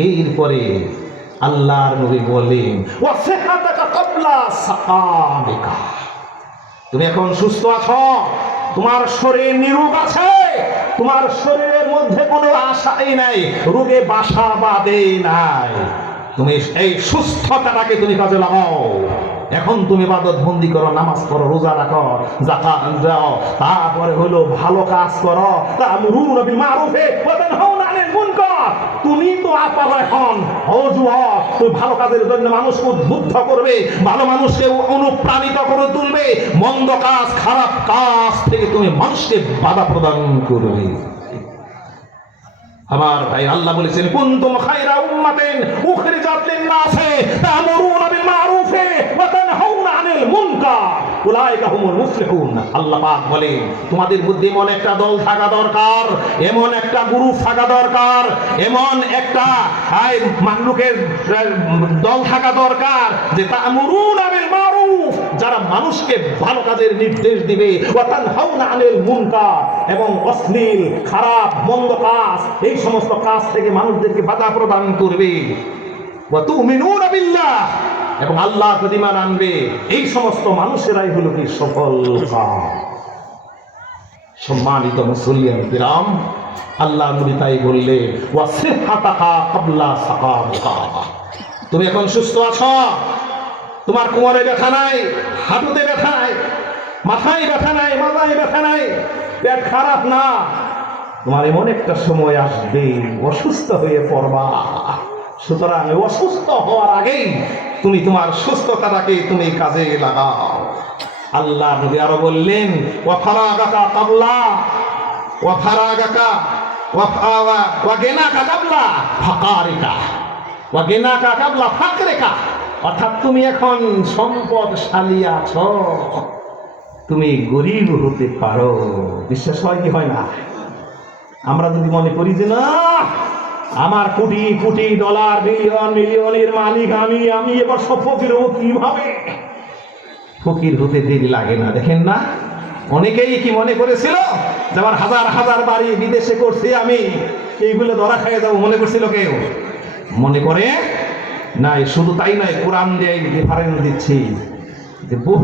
এরপরে আল্লাহর নবী বলেন ওয়াসিহাতাকা ক্বাবলা সাকামিকা, তুমি এখন সুস্থ আছো, তোমার শরীর নিরোগ আছে, তোমার শরীরের মধ্যে কোনো আশাই নাই, রোগে বাসা বাঁধে নাই, তুমি এই সুস্থতাটাকে তুমি কাজে লাগাও। এখন তুমি ইবাদত বন্দি করো, নামাজ পড়ো, রোজা রাখো, যাকাত দাও, তারপরে হলো ভালো কাজ করো, তা'মুরুনা বিল মারুফি ওয়া তানহাউনা আনিল মুনকার। তুমি তো এখন তুমি ভালো কাজের জন্য মানুষকে উদ্বুদ্ধ করবে, ভালো মানুষকে অনুপ্রাণিত করে তুলবে, মন্দ কাজ খারাপ কাজ থেকে তুমি মানুষকে বাধা প্রদান করবে। আমার ভাই, আল্লাহ বলেছেন কুনতুম খায়রা উম্মাতিন উখরিজাত লিন-নাসি তা'মুরুনা বিল মারুফি ওয়া তানহাউনা আনিল মুনকার উলাইকা হুমুল মুফলিহুন। আল্লাহ পাক বলেন তোমাদের মধ্যে এমন একটা দল থাকা দরকার, এমন একটা গ্রুপ থাকা দরকার, এমন একটা মানুষের দল থাকা দরকার যে তা'মুরুনা বিল মারুফ, যারা মানুষকে ভালো কাজের নির্দেশ দিবে, ওয়া তানহাউনা আনিল মুনকার, এবং অশ্লীল খারাপ মন্দ কাজ এই সমস্ত কাজ থেকে মানুষদেরকে বাধা প্রদান করবে, ওয়া তু'মিনুনা বিল্লাহ, এবং আল্লাহর প্রতি ঈমান আনবে। এই সমস্ত মানুষেরাই হলো কি সফল কাম। সম্মানিত মুসলিয়ান কিরাম, আল্লাহ নবী তাই বললেন ওয়াসিহাতাকা ক্বাবলা সাকামিকা, তুমি এখন সুস্থ আছো, তোমার কোমরে ব্যথা নাই, হাঁটুতে ব্যথা নাই, মাথায় ব্যথা নাই, মাথায় ব্যথা নাই, পেট খারাপ না, তোমার এমন একটা সময় আসবে অসুস্থ হয়ে পড়বা। সুতরাং অসুস্থ হওয়ার আগেই তুমি তোমার সুস্থতাটাকে তুমি কাজে লাগাও। আল্লাহ নবী আরো বললেন ওয়াফারাগাকা ক্বাবলা ওয়াফারাগাকা ওয়া গিনাকা ক্বাবলা ফাকারিকা ওয়া গিনাকা ক্বাবলা ফাকরিকা, অর্থাৎ তুমি এখন সম্পদশালী আছো, তুমি গরিব হতে পারো। বিশ্বাস হয় কি হয় না? আমরা যদি মনে করি যে না আমার কোটি কোটি ডলার বিলিয়ন মিলিয়নের মালিক আমি এবার সব ফকির হবো, কিভাবে? ফকির হতে দেরি লাগে না। দেখেন না, অনেকেই কি মনে করেছিল যে আমার হাজার হাজার বাড়ি বিদেশে করছি, আমি এইগুলো ধরা খাইয়ে যাবো মনে করছিল কেউ? মনে করে নাই। শুধু তাই নয়, কোরআন দিয়ে রেফারেন্স দিচ্ছি যে বহু